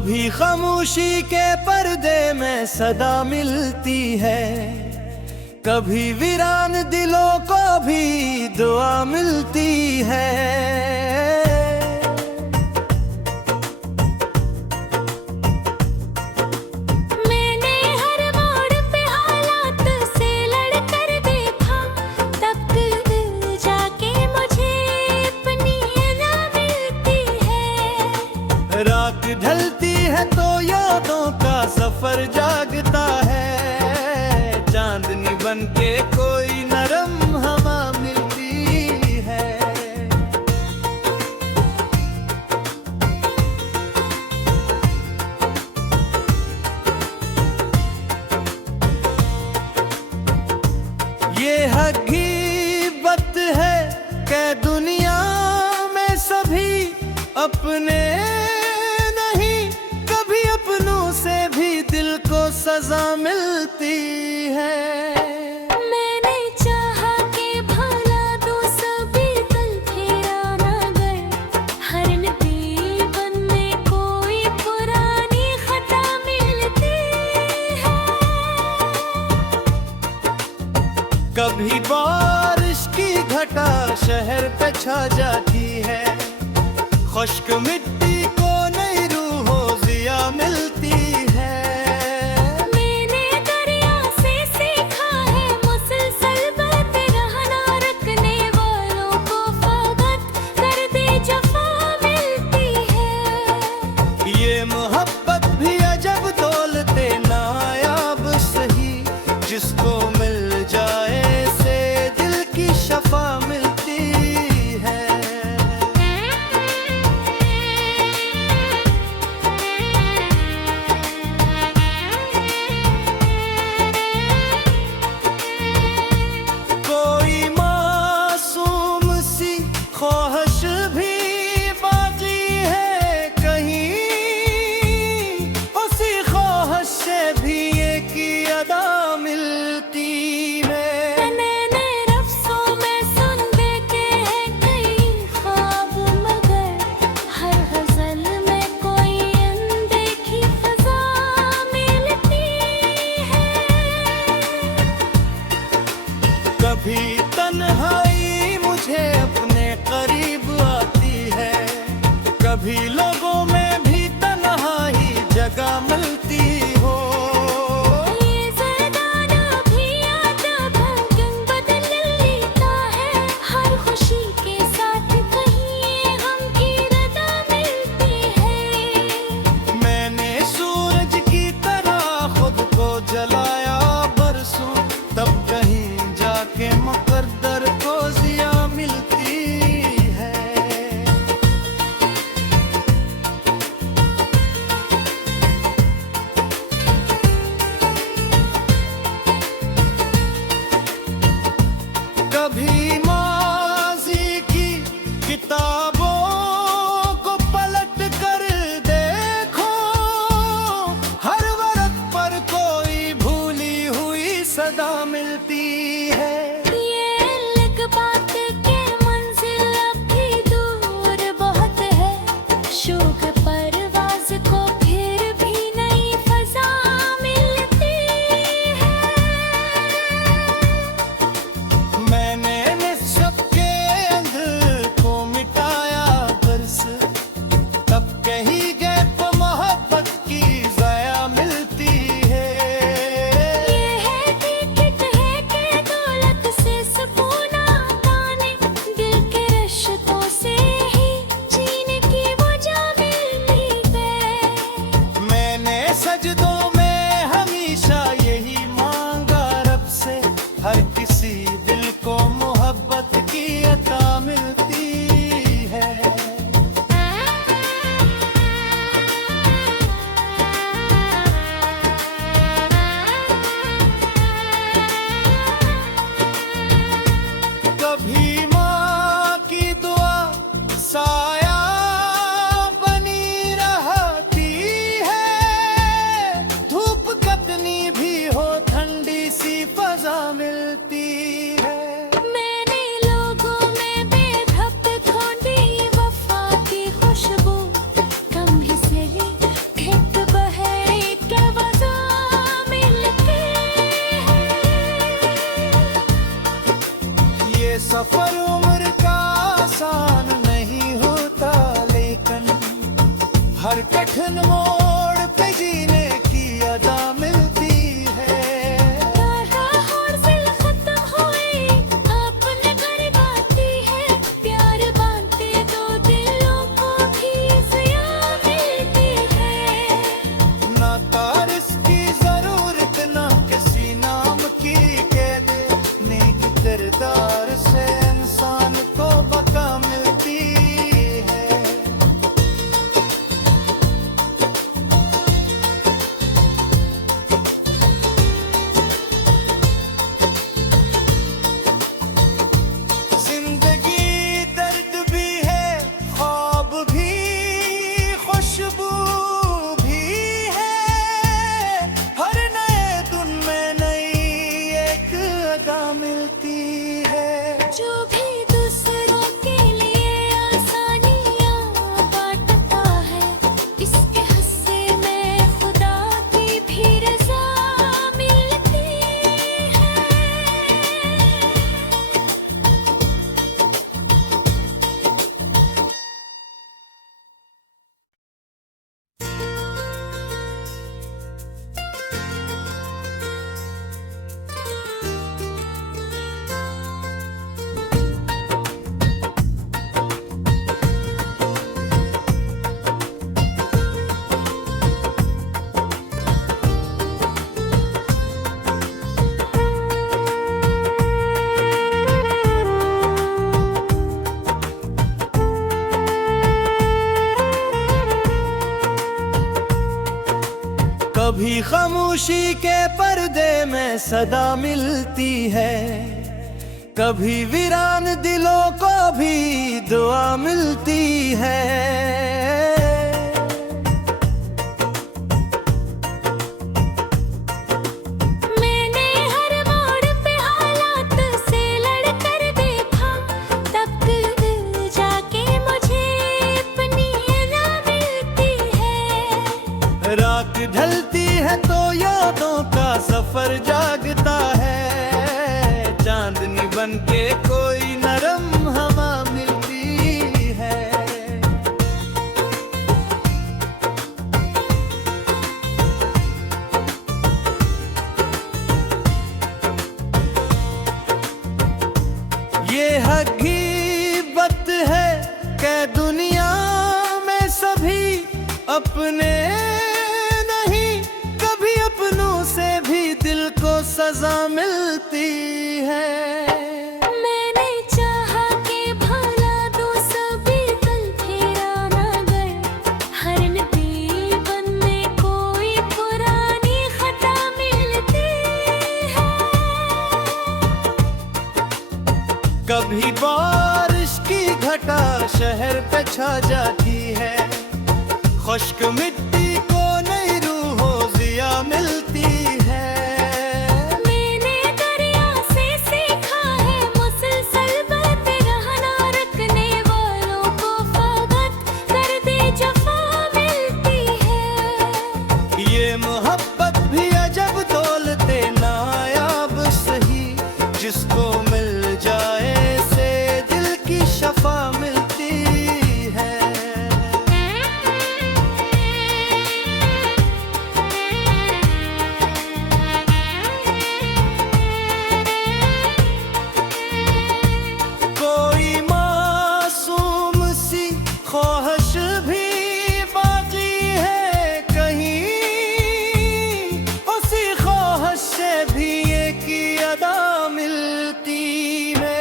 कभी खामोशी के पर्दे में सदा मिलती है, कभी वीरान दिलों को भी दुआ मिलती है। मैंने हर मोड़ पे हालात से लड़कर देखा, तब दिल जाके मुझे अपनी अदा मिलती है। रात ढलती है तो यादों का सफर जागता है, चांदनी बन के कोई नरम हवा मिलती है। ये हकीकत है कि दुनिया में सभी अपने नहीं, कभी अपनों से भी दिल को सजा मिलती है। मैंने चाहा कि भला दूं सभी कल फेरा न गए, हर नदीबन में कोई पुरानी खता मिलती है। कभी बारिश की घटा शहर पे छा जाती है, खुश्क मिट्टी को नई रूहों ज़िया मिलती है। मैंने दरिया से सीखा है मुसलसल बहते रहना, रखने वालों को फकत कर दे जफा मिलती है। ये मोहब्बत भी अजब दौलते नायाब सही, जिसको मिल जाए से दिल की शफा मिलती है। हर कठिन मोड़ पे जीने की अदा मिलती है। राह और दिल खत्म हुई, आपने घर बांधी है, प्यार बांधते दो दिलों को भी ज़िया मिलती है। ना तारिस की जरूरत ना किसी नाम की कैद, नेक किरदार से इंसान को बका मिलती है। जिंदगी दर्द भी है, ख्वाब भी, खुशबू भी है। हर नए दिन में नई एक अदा मिलती है। जो भी दूसरों के लिए आसानियाँ बांटता है, इसके हिस्से में खुदा की भी रज़ा मिलती है। कभी खामोशी के पर्दे में सदा मिलती है, कभी वीरान दिलों को भी दुआ मिलती है। मैंने हर मोड़ पे हालात से लड़कर देखा, तब दिल जाके मुझे अपनी अदा मिलती है। रात ढलती है तो यादों का सफर जागता है, चांदनी बन के कोई नरम हवा मिलती है। ये हकीकत है कि दुनिया में सभी अपने नहीं, कभी अपनों से भी दिल को सजा मिलती है। मैंने चाहा कि भला दूं सभी कल फेरा ना गए, हर नबी बनने कोई पुरानी खता मिलती है। कभी बारिश की घटा शहर पे छा जाती है, खुश्क मिट्टी को नई रूहों ज़िया मिलती है। मैंने दरिया से सीखा है मुसलसल बहते रहना, रखने वालों को फकत कर दे जफा मिलती है। ये मोहब्बत भी अजब दौलते नायाब सही, जिसको मिल जाए से दिल की शफा मिलती है। कोई मासूम सी ख्वाहिश भी बाकी है कहीं, उसी ख्वाहिश से भी एक ही अदा मिलती है।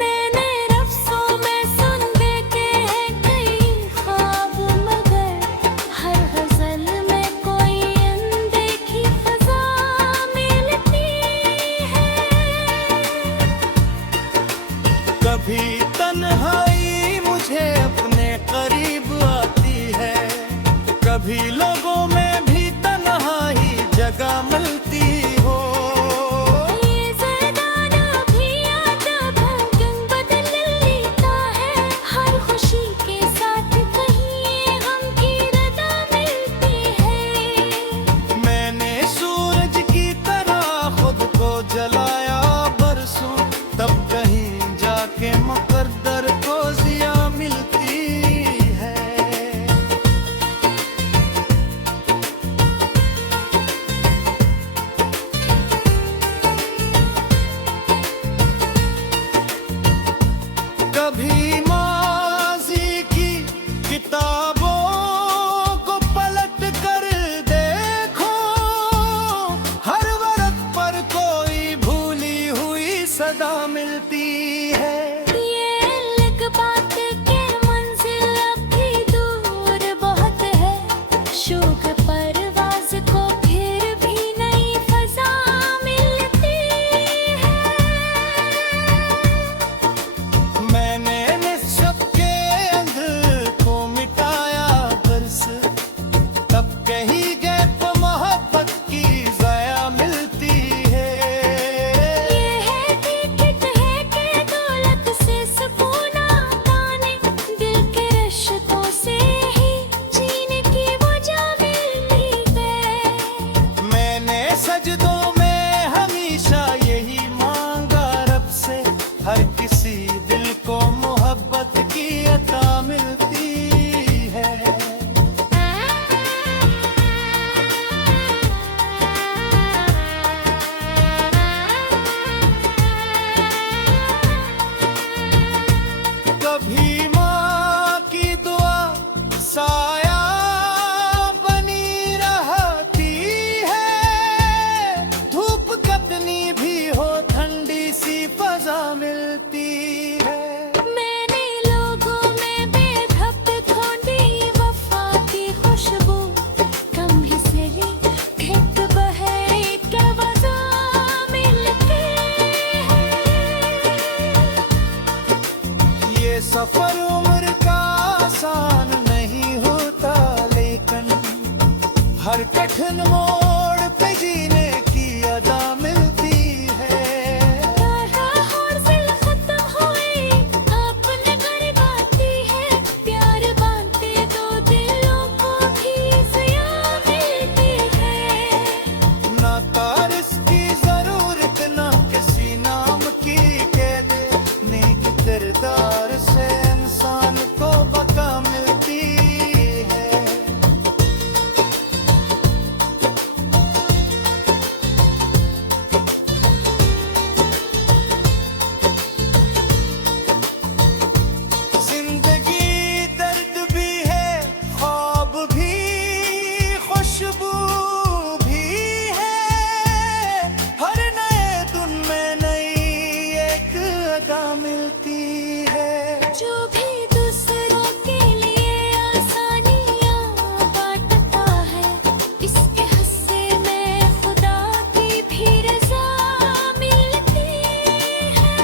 नैने रफ्सों में सुन देखे हैं कई ख्वाब, मगर हर गजल में कोई अनदेखी फजा मिलती है। कभी तन्हाई मुझे अपने करीब आती है, कभी लोगों में भी तन्हाई जगह मिलती हो। ये ज़रदाना भी आता भंग बदल लेता है, हर खुशी के साथ कहीं ये गम की रदा मिलती है। मैंने सूरज की तरह खुद को जलाया बरसों, तब कहीं जाके मुकद्दर को ज़िया मिलती है। हर कठिन मोड़ पे जीने की अदा मिलती है। हौसले खत्म हुए आपने कर बाती है, प्यार बांधते दो दिलों को भी सया मिलती है। ना तारिस की जरूरत ना किसी नाम की कैद, नेक किरदार से इंसान को बका मिलती है। जिंदगी दर्द भी है, ख्वाब भी, खुशबू भी है। हर नए दिन में नई एक अदा मिलती है। जो भी दूसरों के लिए आसानियां बांटता है, इसके हिस्से में खुदा की भी रजा मिलती है।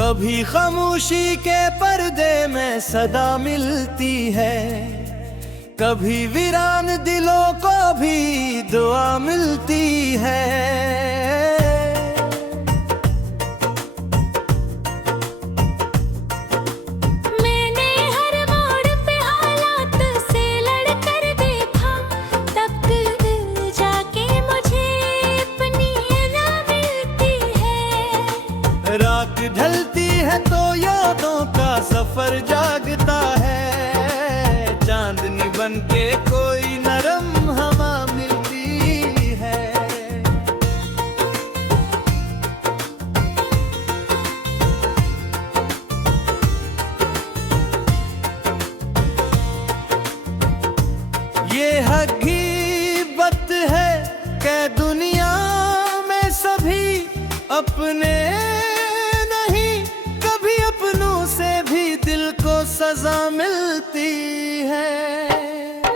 कभी खामोशी के पर्दे में सदा मिलती है, कभी वीरान दिलों को भी दुआ मिलती है। मैंने हर मोड़ पे हालात से लड़कर देखा, तब दिल जाके मुझे अपनी अदा मिलती है। रात ढलती है तो यादों का सफर जागता है, चांदनी बनके कोई नरम हवा मिलती है। ये हकीकत है कि दुनिया में सभी अपने नहीं, कभी अपनों से भी दिल को सजा मिलती है।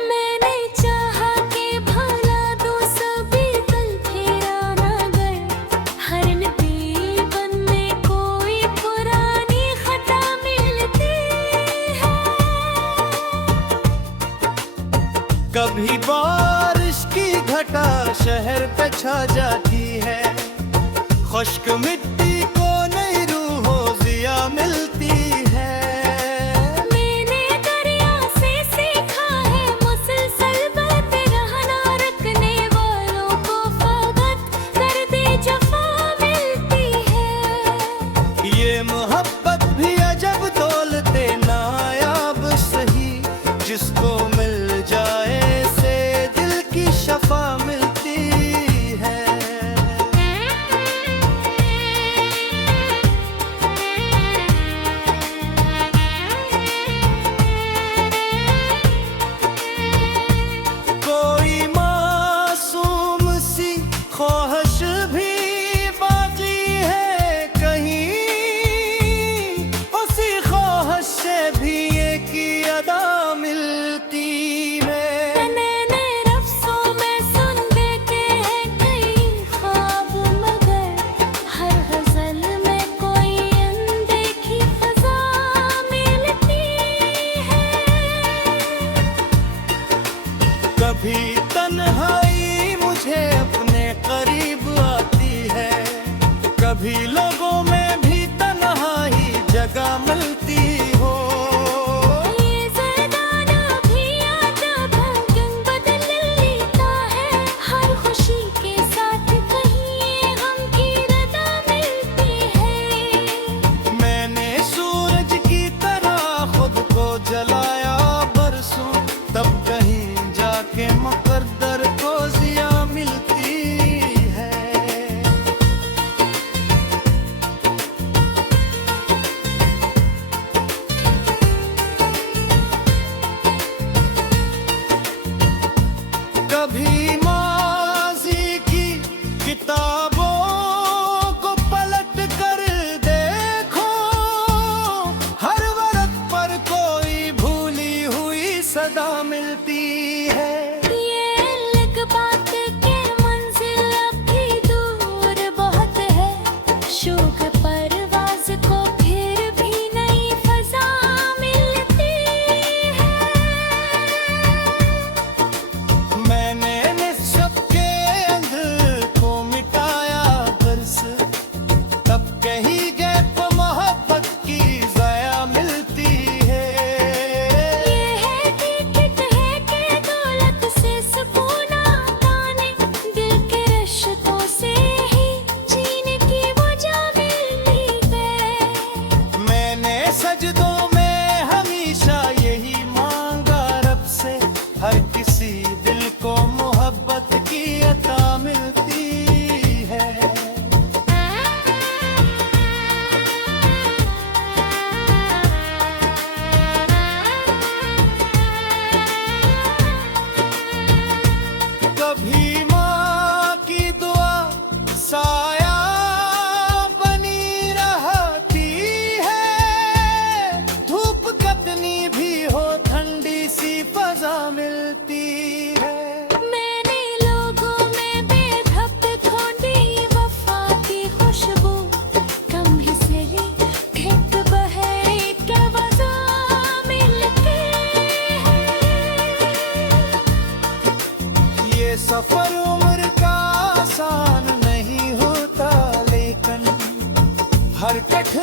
मैंने चाहा कि भला दूं सभी कल फेरा न गए, हर नबी बनने कोई पुरानी खता मिलती है। कभी बारिश की घटा शहर पे छा जाती है, खुश्क मिट्टी को नई रूहों जिया मिलती है। मैंने दरिया से सीखा है मुसलसल बहते रहना, रखने वालों को फकत कर दे जफा मिलती है। ये मोहब्बत भी अजब दौलते नायाब सही, जिसको मिल जाए से दिल की शफा मिलती है।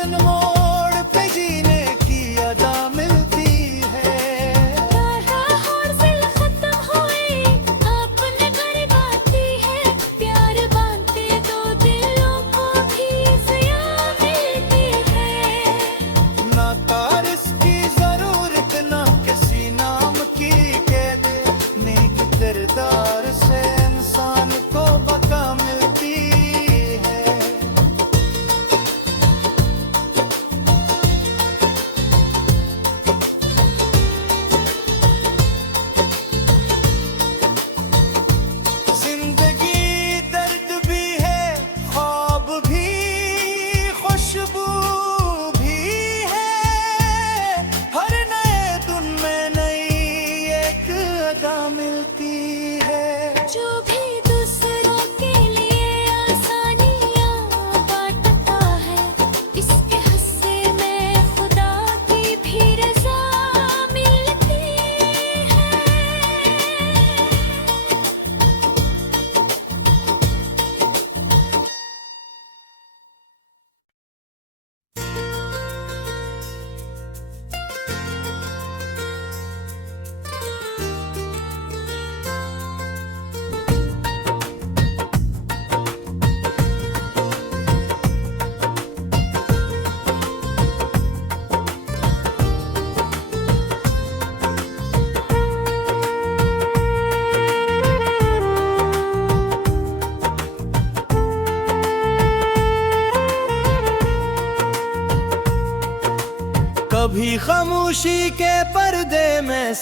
हर मोड़ पे जीने की अदा मिलती है। और दिल खत्म हुए आपने कर बाती है, प्यार बांधते दो दिलों को भी सया मिलती है। ना तारिस की जरूरत ना किसी नाम की कैद, नेक किरदार से इंसान को बका मिलती है। जिंदगी दर्द भी है, ख्वाब भी, खुशबू भी है। हर नए दिन में नई एक अदा मिलती है। जो भी दूसरों के लिए आसानियां बांटता है, इसके हिस्से में खुदा की भी रजा मिलती है। कभी खामोशी के पर्दे में